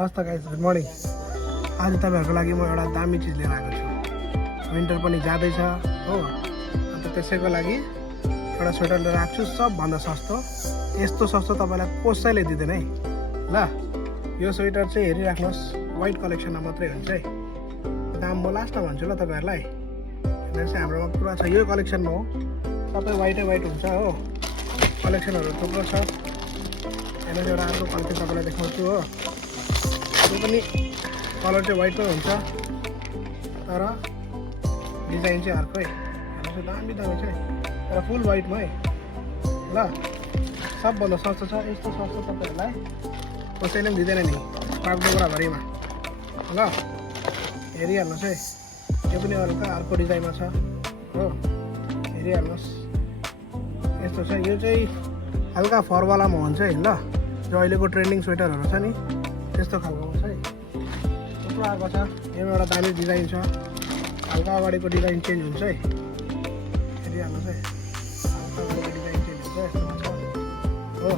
नमस्ते guys, good morning. आज तपाईँहरूको लागि म एउटा दामी चिज लिएर आएको छु। विन्टर पनि जाँदैछ हो, अन्त त्यसैको लागि एउटा स्वेटर लिएर आएको छु। सबभन्दा सस्तो, यस्तो सस्तो तपाईँलाई कसैले दिँदैन है। ल, यो स्वेटर चाहिँ हेरिराख्नुहोस्, वाइट कलेक्सनमा मात्रै हुन्छ है। दाम म लास्टमा भन्छु ल तपाईँहरूलाई। हेर्नुहोस् चाहिँ हाम्रोमा पुरा छ, यो कलेक्सनमा हो, सबै वाइटै वाइट हुन्छ हो। कलेक्सनहरू थुप्रो छ। हेर्नुहोस्, एउटा अर्को कलेक्सन तपाईँलाई देखाउँछु हो। यो पनि कलर चाहिँ वाइटमै हुन्छ, तर डिजाइन चाहिँ अर्कै। हेर्नुहोस्, दामी दामी छ तर फुल वाइटमा है। ल, सबभन्दा सस्तो छ। यस्तो सस्तो तपाईँहरूलाई कसैले पनि दिँदैन नि, बागडोग्राभरिमा। ल, हेरिहाल्नुहोस् है, यो पनि अर्को डिजाइनमा छ हो। हेरिहाल्नुहोस्, यस्तो छ। यो चाहिँ हल्का फरवालामा हुन्छ है। ल, जो अहिलेको ट्रेन्डिङ स्वेटरहरू छ नि, त्यस्तो खालको हुन्छ है। थुप्रो आएको छ। यसमा एउटा दामी डिजाइन छ, हल्का अगाडिको डिजाइन चेन्ज हुन्छ है। हेरिहाल्नुहोस् है, हल्का अगाडिको डिजाइन चेन्ज हुन्छ, यस्तोमा छ हो।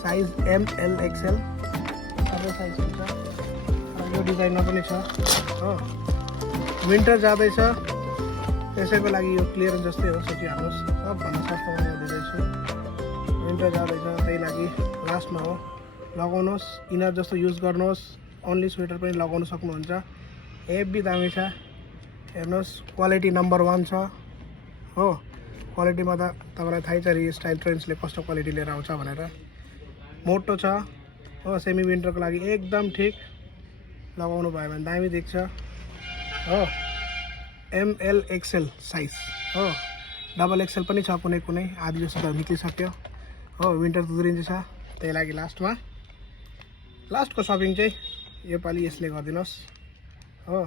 साइज ML XL सबै साइज हुन्छ। यो डिजाइनमा पनि छ हो। विन्टर जाँदैछ, त्यसैको लागि यो क्लियर जस्तै हो, सोचिहाल्नुहोस्। सबभन्दा सस्तोमा म दिँदैछु। विन्टर जाँदैछ, त्यही लागि लास्टमा हो। लगाउनुहोस्, इनर जस्तो युज गर्नुहोस्। ओन्ली स्वेटर पनि लगाउनु सक्नुहुन्छ। हेभी दामी छ। हेर्नुहोस्, क्वालिटी नम्बर 1 छ हो। क्वालिटीमा त तपाईँलाई थाहै छ, स्टाइल ट्रेन्ड्सले कस्तो क्वालिटी लिएर आउँछ भनेर। मोटो छ हो, सेमी विन्टरको लागि एकदम ठिक। लगाउनु भयो भने दामी देख्छ हो। ML XL साइज हो। डबल XL पनि छ, कुनै कुनै आधी जस्तो त निक्लिसक्यो हो। विन्टर तुरिन्छ, त्यही लागि लास्टको सपिङ चाहिँ योपालि यसले गरिदिनुहोस् हो।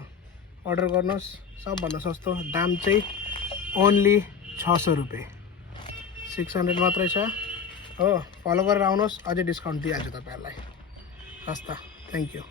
अर्डर गर्नुहोस्, सबभन्दा सस्तो। दाम चाहिँ ओन्ली 600 रुपियाँ, 600 मात्रै छ हो। फलो गरेर आउनुहोस्, अझै डिस्काउन्ट दिइहाल्छु तपाईँहरूलाई। हस् त, थ्याङ्क यू।